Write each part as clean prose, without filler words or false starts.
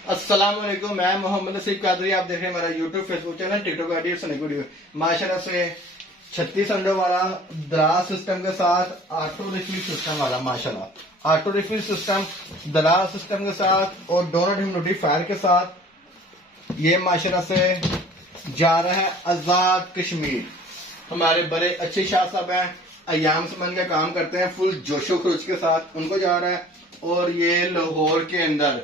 अस्सलाम वालेकुम, मैं मोहम्मद नसीब कादरी। आप देख रहे हैं हमारा YouTube, Facebook channel, TikTok ID video. माशाल्लाह से 36 अंडों वाला दराज सिस्टम के साथ ऑटो रिफिल सिस्टम वाला, माशाल्लाह ऑटो रिफिल सिस्टम दराज सिस्टम के साथ और डोनट ह्यूमिडिफायर के साथ ये माशाल्लाह से जा रहा है आजाद कश्मीर। हमारे बड़े अच्छे शाह साहब हैं, अयाम समन का काम करते हैं, फुल जोशो खरोच के साथ उनको जा रहा है। और ये लाहौर के अंदर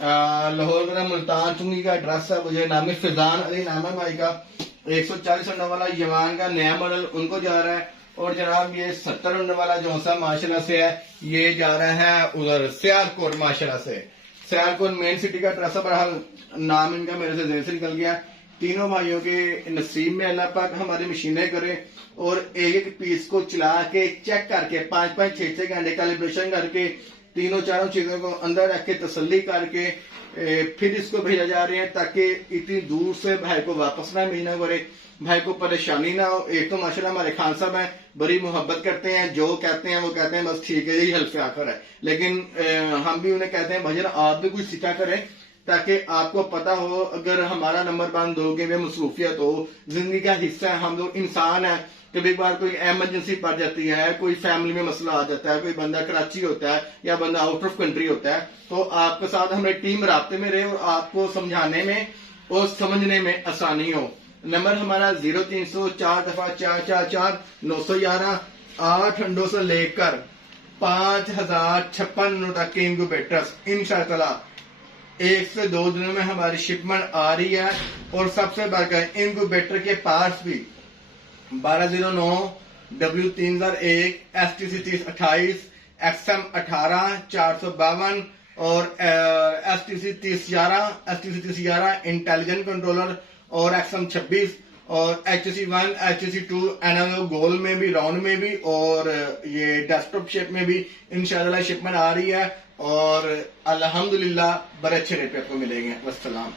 लाहौर का मुल्तान चुंगी का एड्रेस है, मुझे नाम है फिजान अली नाम है भाई का। 140 अंडों वाला यमान का नया मॉडल उनको जा रहा है। और जनाब ये 70 अंडों वाला जो सा माशाल्लाह से है, ये जा रहा है उधर सियालकोट। माशाल्लाह से सियालकोट मेन सिटी का एड्रेस है, बहरहाल नाम इनका मेरे से जेर से निकल गया। तीनों भाइयों के नसीब में अल्लाह पाक हमारी मशीनें करे और एक एक पीस को चला के चेक करके 5-5 6-6 घंटे कैलिब्रेशन करके तीनों चारों चीजों को अंदर रख के तसल्ली करके फिर इसको भेजा जा रहे हैं, ताकि इतनी दूर से भाई को वापस ना भेजना पड़े, भाई को परेशानी ना हो। एक तो माशाल्लाह हमारे खान साहब हैं, बड़ी मोहब्बत करते हैं, जो कहते हैं वो कहते हैं बस ठीक है, यही हल्फ आकर है। लेकिन हम भी उन्हें कहते हैं भजन आप भी कुछ सीखा करें, ताकि आपको पता हो अगर हमारा नंबर बंद हो गए, मसरूफियत हो, जिंदगी का हिस्सा है, हम लोग इंसान है। कभी बार कोई इमरजेंसी पड़ जाती है, कोई फैमिली में मसला आ जाता है, कोई बंदा कराची होता है या बंदा आउट ऑफ कंट्री होता है, तो आपके साथ हमारी टीम राब्ते में रहे और आपको समझाने में और समझने में आसानी हो। नंबर हमारा 0300-4-4-4-911 8 अंडों से लेकर 5056 तक के इंक्यूबेटर्स इंशाअल्लाह 1 से 2 दिनों में हमारी शिपमेंट आ रही है। और सबसे बढ़कर इंक्यूबेटर के पार्ट्स भी 1209 W3001 STC 3028 XM 18 452 और STC 3011 इंटेलिजेंट कंट्रोलर और XM 26 और HC1 HC2 एनालॉग गोल में भी, राउंड में भी और ये डेस्कटॉप शेप में भी इंशाल्लाह शिपमेंट आ रही है। और अल्हम्दुलिल्लाह बड़े अच्छे रेट पे आपको मिलेंगे। वस्सलाम।